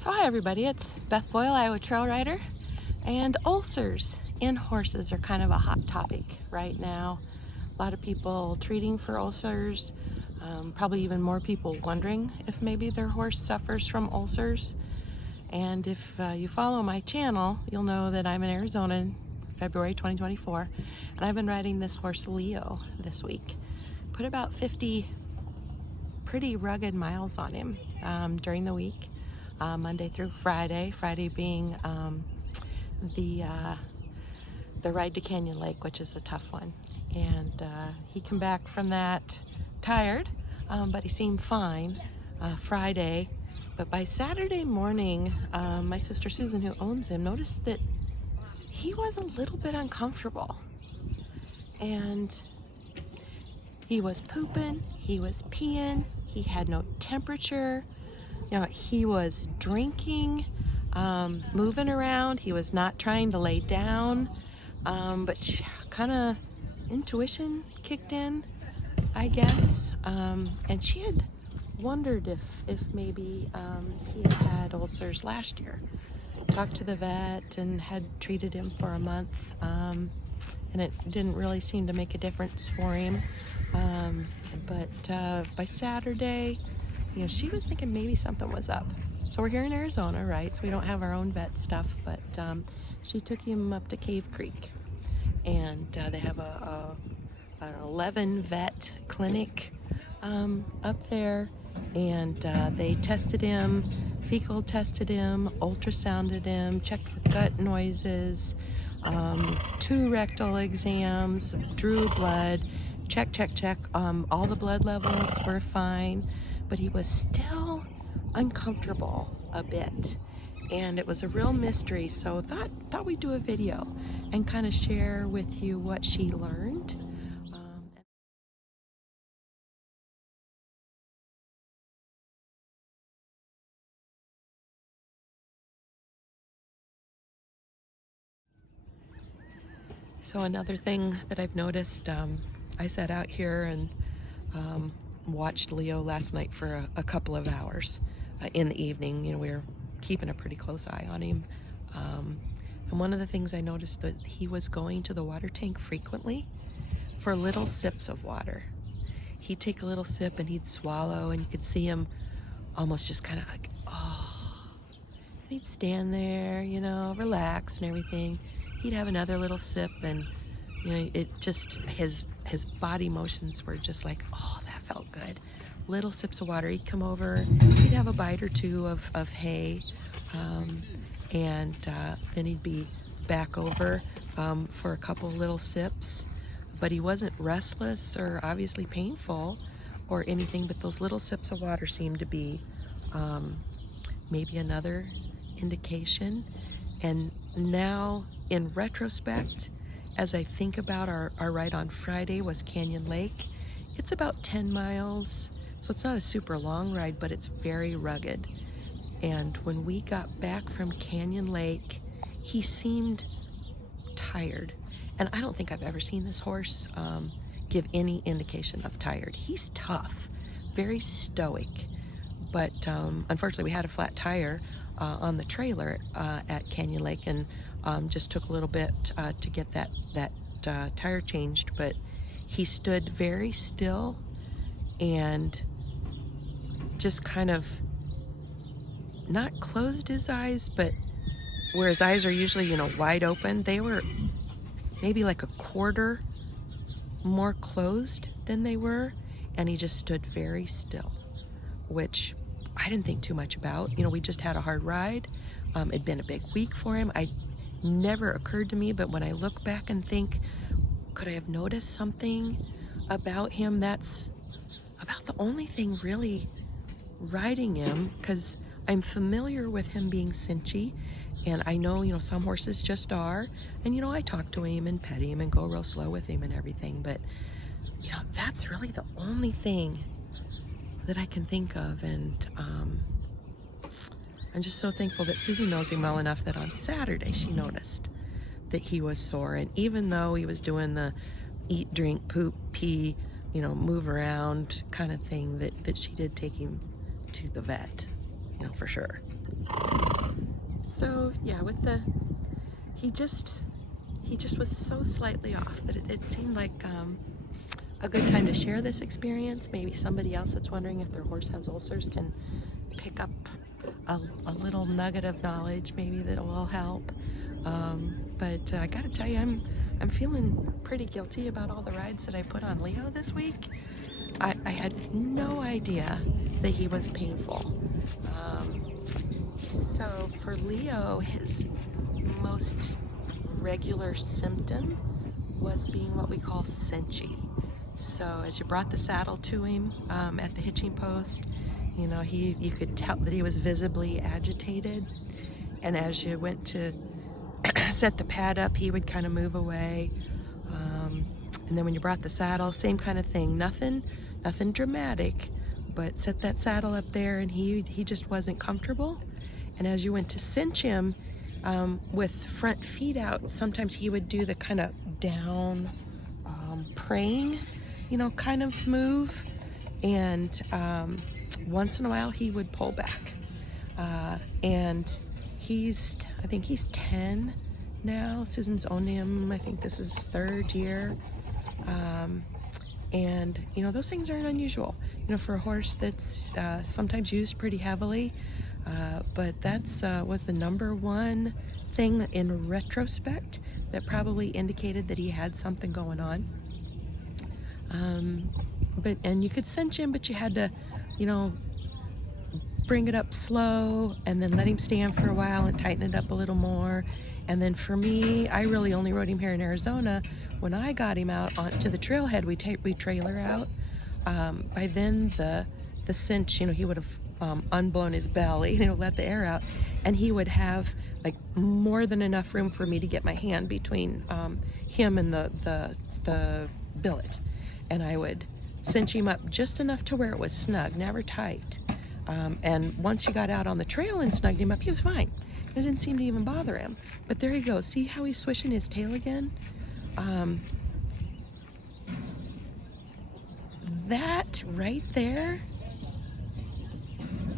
So hi everybody, it's Beth Boyle, Iowa Trail Rider, and ulcers in horses are kind of a hot topic right now. A lot of people treating for ulcers, probably even more people wondering if maybe their horse suffers from ulcers. And if you follow my channel, you'll know that I'm in Arizona in February 2024, and I've been riding this horse Leo this week. Put about 50 pretty rugged miles on him during the week. Monday through Friday. Friday being the ride to Canyon Lake, which is a tough one. And he came back from that tired, but he seemed fine Friday. But by Saturday morning, my sister Susan, who owns him, noticed that he was a little bit uncomfortable. And he was pooping, he was peeing, he had no temperature. He was drinking, moving around. He was not trying to lay down, but kind of intuition kicked in, I guess. And she had wondered if maybe he had ulcers last year. Talked to the vet and had treated him for a month, and it didn't really seem to make a difference for him. But by Saturday, she was thinking maybe something was up. So we're here in Arizona, right? So we don't have our own vet stuff, but she took him up to Cave Creek, and they have an 11 vet clinic up there, and they tested him, fecal tested him, ultrasounded him, checked for gut noises, 2 rectal exams, drew blood, check. All the blood levels were fine, but he was still uncomfortable a bit, and it was a real mystery. So thought we'd do a video and kind of share with you what she learned. So another thing that I've noticed, I sat out here and watched Leo last night for a couple of hours in the evening. We were keeping a pretty close eye on him. And one of the things I noticed that he was going to the water tank frequently for little sips of water. He'd take a little sip and he'd swallow, and you could see him almost just kind of like, oh. And he'd stand there, relax and everything. He'd have another little sip, and it just, his body motions were just like, oh, that felt good. Little sips of water. He'd come over, he'd have a bite or two of hay, and then he'd be back over for a couple little sips. But he wasn't restless or obviously painful or anything, but those little sips of water seemed to be maybe another indication. And now, in retrospect, as I think about our ride on Friday was Canyon Lake, it's about 10 miles, so it's not a super long ride, but it's very rugged. And when we got back from Canyon Lake, he seemed tired. And I don't think I've ever seen this horse give any indication of tired. He's tough, very stoic, but unfortunately we had a flat tire on the trailer at Canyon Lake, and just took a little bit to get that tire changed. But he stood very still and just kind of not closed his eyes, but where his eyes are usually wide open, they were maybe like a quarter more closed than they were, and he just stood very still, which I didn't think too much about. We just had a hard ride. It'd been a big week for him. Never occurred to me, but when I look back and think, could I have noticed something about him? That's about the only thing really riding him, because I'm familiar with him being cinchy, and I know, some horses just are, and I talk to him and pet him and go real slow with him and everything, but that's really the only thing that I can think of. And I'm just so thankful that Susie knows him well enough that on Saturday she noticed that he was sore. And even though he was doing the eat, drink, poop, pee, move around kind of thing, that she did take him to the vet, for sure. So yeah, he just was so slightly off that it seemed like a good time to share this experience. Maybe somebody else that's wondering if their horse has ulcers can pick up a little nugget of knowledge maybe that will help. But I gotta tell you, I'm feeling pretty guilty about all the rides that I put on Leo this week. I had no idea that he was painful. So for Leo, his most regular symptom was being what we call cinchy. So as you brought the saddle to him at the hitching post, you could tell that he was visibly agitated. And as you went to set the pad up, he would kind of move away. And then when you brought the saddle, same kind of thing. Nothing dramatic, but set that saddle up there, and he just wasn't comfortable. And as you went to cinch him with front feet out, sometimes he would do the kind of down praying, kind of move. And once in a while he would pull back. And I think he's 10 now. Susan's owned him, I think this is 3rd year. And those things aren't unusual, for a horse that's sometimes used pretty heavily. But that's was the number one thing in retrospect that probably indicated that he had something going on. And you could cinch him, but you had to, bring it up slow and then let him stand for a while and tighten it up a little more. And then for me, I really only rode him here in Arizona. When I got him out onto the trailhead, we trailer out. By then the cinch, he would have unblown his belly, let the air out, and he would have like more than enough room for me to get my hand between him and the billet, and I would cinch him up just enough to where it was snug, never tight. And once you got out on the trail and snugged him up, he was fine. It didn't seem to even bother him. But there you go. See how he's swishing his tail again? That right there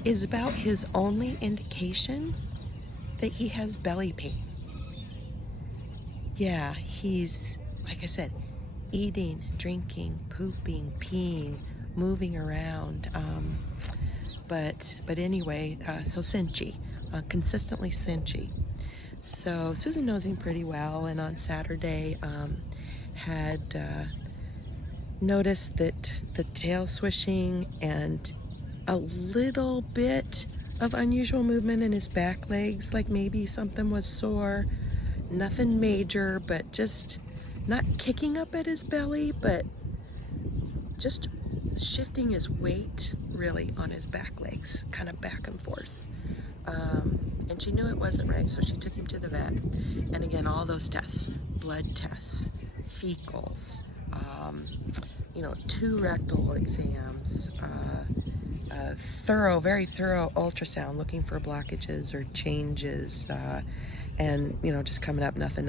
is about his only indication that he has belly pain. Yeah, he's, like I said, eating, drinking, pooping, peeing, moving around. But anyway, so cinchy, consistently cinchy. So Susan knows him pretty well, and on Saturday had noticed that the tail swishing and a little bit of unusual movement in his back legs, like maybe something was sore. Nothing major, but just not kicking up at his belly, but just shifting his weight really on his back legs, kind of back and forth. And she knew it wasn't right, so she took him to the vet. And again, all those tests, blood tests, fecals, 2 rectal exams, very thorough ultrasound looking for blockages or changes, and just coming up nothing,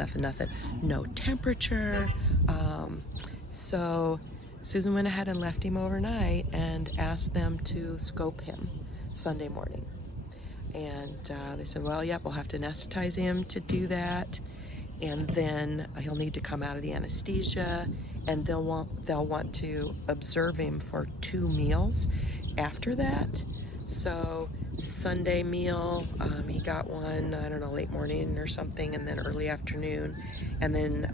no temperature. So Susan went ahead and left him overnight and asked them to scope him Sunday morning. And they said, well, yep, we'll have to anesthetize him to do that. And then he'll need to come out of the anesthesia, and they'll want to observe him for 2 meals after that. So Sunday meal, he got one, I don't know, late morning or something, and then early afternoon. And then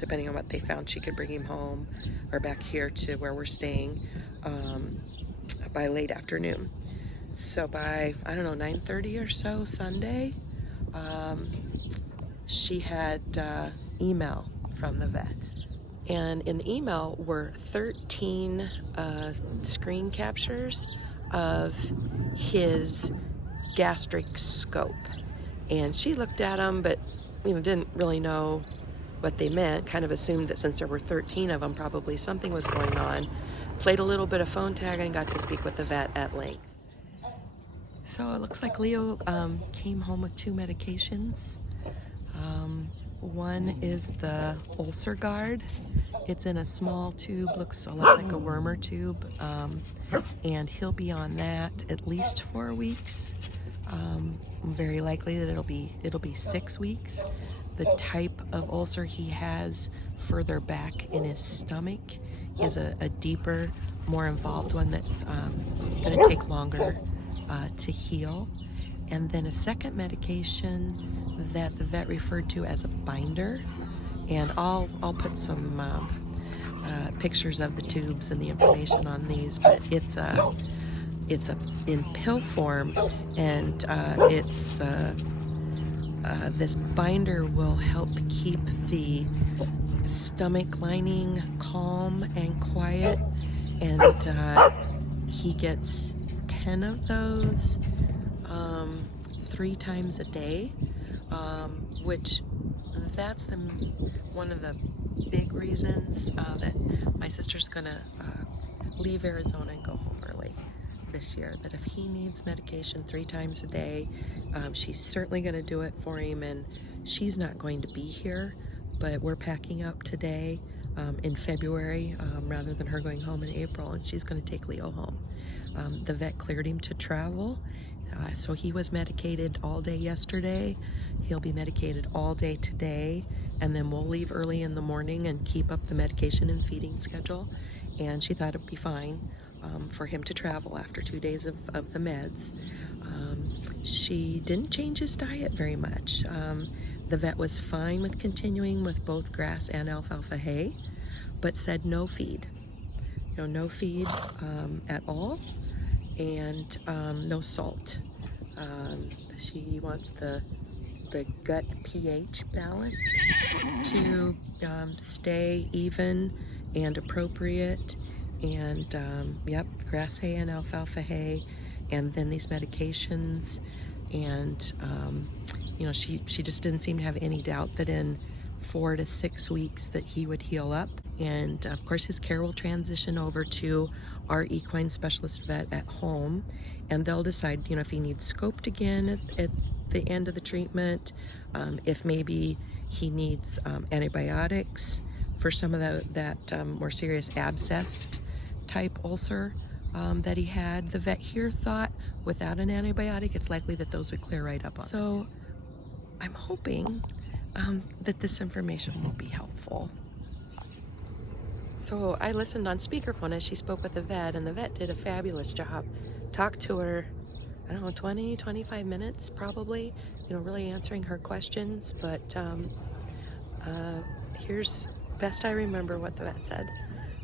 depending on what they found, she could bring him home or back here to where we're staying by late afternoon. So by, I don't know, 9:30 or so Sunday, she had email from the vet. And in the email were 13 screen captures of his gastric scope. And she looked at them, but didn't really know what they meant, kind of assumed that since there were 13 of them, probably something was going on. Played a little bit of phone tag and got to speak with the vet at length. So it looks like Leo came home with 2 medications. One is the ulcer guard. It's in a small tube, looks a lot like a wormer tube, and he'll be on that at least 4 weeks. Very likely that it'll be 6 weeks. The type of ulcer he has further back in his stomach is a deeper, more involved one that's going to take longer to heal. And then a second medication that the vet referred to as a binder, and I'll put some pictures of the tubes and the information on these, but it's in pill form, and this binder will help keep the stomach lining calm and quiet, and he gets 10 of those 3 times a day, which that's one of the big reasons that my sister's gonna leave Arizona and go home early this year. That if he needs medication 3 times a day, she's certainly going to do it for him, and she's not going to be here, but we're packing up today in February rather than her going home in April, and she's going to take Leo home. The vet cleared him to travel, so he was medicated all day yesterday. He'll be medicated all day today, and then we'll leave early in the morning and keep up the medication and feeding schedule. And she thought it'd be fine for him to travel after 2 days of the meds. She didn't change his diet very much. The vet was fine with continuing with both grass and alfalfa hay, but said no feed. No feed at all, and no salt. She wants the gut pH balance to stay even and appropriate, and yep, grass hay and alfalfa hay, and then these medications, and she just didn't seem to have any doubt that in 4 to 6 weeks that he would heal up. And of course his care will transition over to our equine specialist vet at home, and they'll decide if he needs scoped again at the end of the treatment, if maybe he needs antibiotics for some of that more serious abscess type ulcer that he had. The vet here thought without an antibiotic it's likely that those would clear right up on. So I'm hoping that this information will be helpful. So I listened on speakerphone as she spoke with the vet, and the vet did a fabulous job. Talked to her, I don't know, 20, 25 minutes probably, really answering her questions. But here's best I remember what the vet said.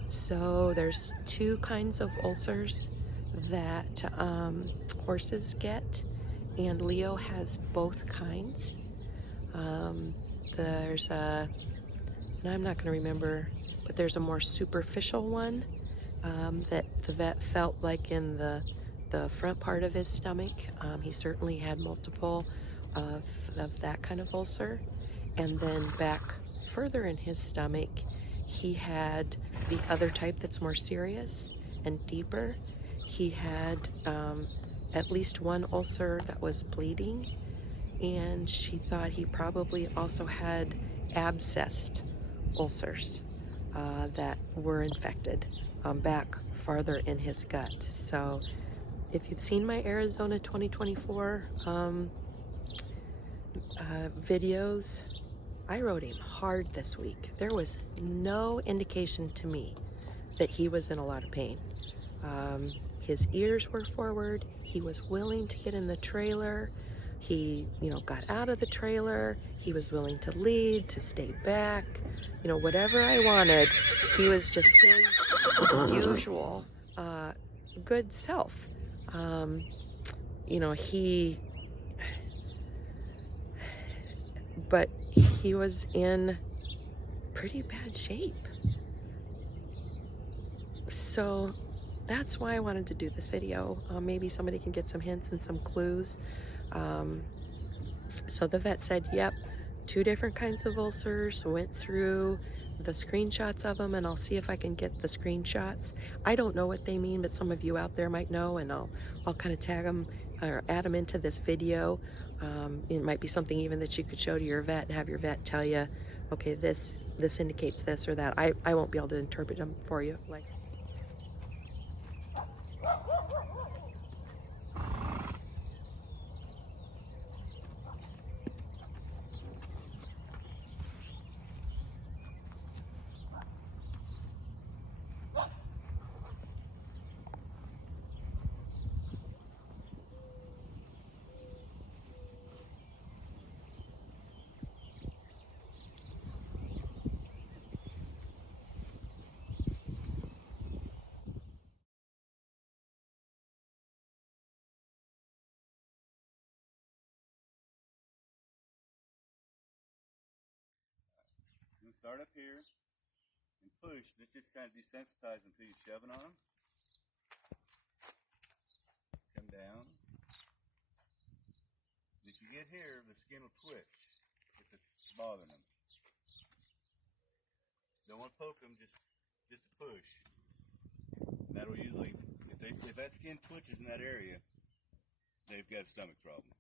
So there's 2 kinds of ulcers that horses get, and Leo has both kinds. There's a, and I'm not going to remember, but there's a more superficial one that the vet felt like in the front part of his stomach. He certainly had multiple of that kind of ulcer. And then back further in his stomach, he had the other type that's more serious and deeper. He had at least one ulcer that was bleeding, and she thought he probably also had abscessed ulcers that were infected back farther in his gut. So if you've seen my Arizona 2024 videos, I rode him hard this week. There was no indication to me that he was in a lot of pain. His ears were forward. He was willing to get in the trailer. He, got out of the trailer. He was willing to lead, to stay back, whatever I wanted. He was just his usual good self. But he was in pretty bad shape. So that's why I wanted to do this video. Maybe somebody can get some hints and some clues. So the vet said, yep, 2 different kinds of ulcers. Went through the screenshots of them, and I'll see if I can get the screenshots. I don't know what they mean, but some of you out there might know, and I'll kind of tag them or add them into this video. It might be something even that you could show to your vet and have your vet tell you, okay, this indicates this or that. I won't be able to interpret them for you. start up here and push. This just kind of desensitizes until you shove it on them. Come down. If you get here, the skin will twitch if it's bothering them. Don't want to poke them, just to push. And that'll usually, if that skin twitches in that area, they've got a stomach problem.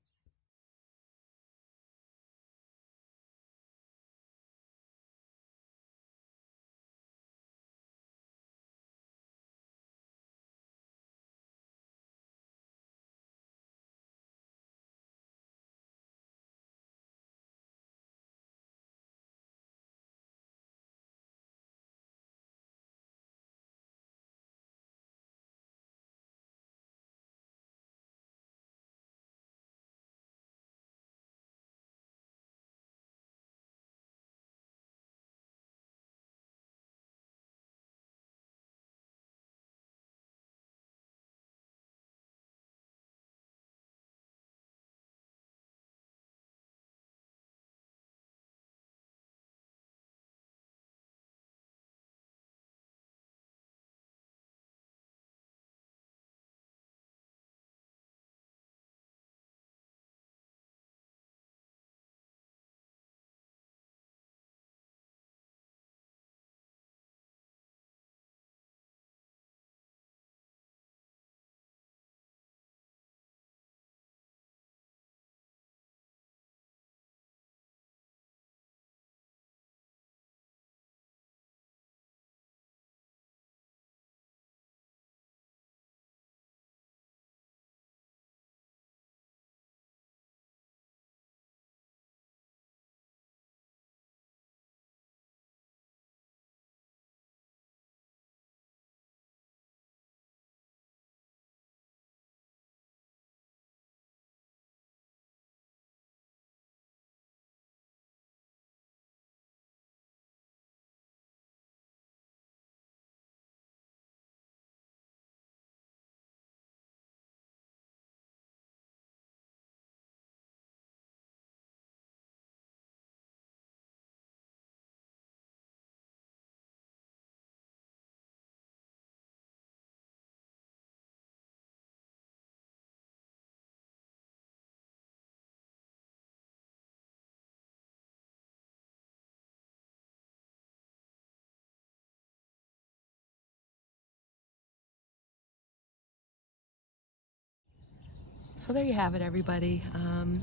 So there you have it, everybody.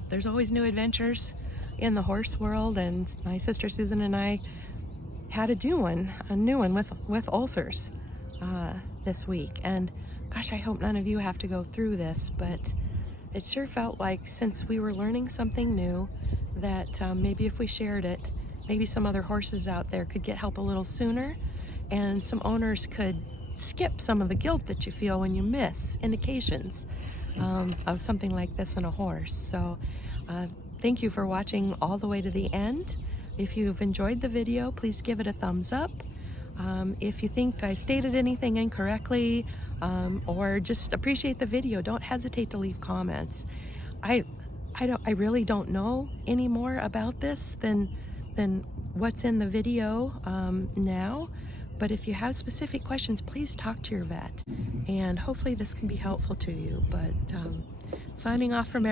There's always new adventures in the horse world, and my sister Susan and I had a new one with ulcers this week. And gosh, I hope none of you have to go through this, but it sure felt like, since we were learning something new, that maybe if we shared it, maybe some other horses out there could get help a little sooner, and some owners could skip some of the guilt that you feel when you miss indications of something like this in a horse. So thank you for watching all the way to the end. If you've enjoyed the video, please give it a thumbs up. If you think I stated anything incorrectly, or just appreciate the video, don't hesitate to leave comments. I really don't know any more about this than what's in the video now. But if you have specific questions, please talk to your vet, and hopefully this can be helpful to you. But signing off from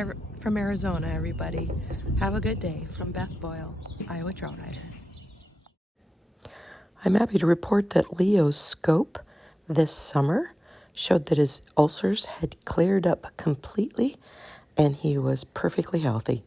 Arizona, everybody. Have a good day. From Beth Boyle, Iowa Trail Rider. I'm happy to report that Leo's scope this summer showed that his ulcers had cleared up completely, and he was perfectly healthy.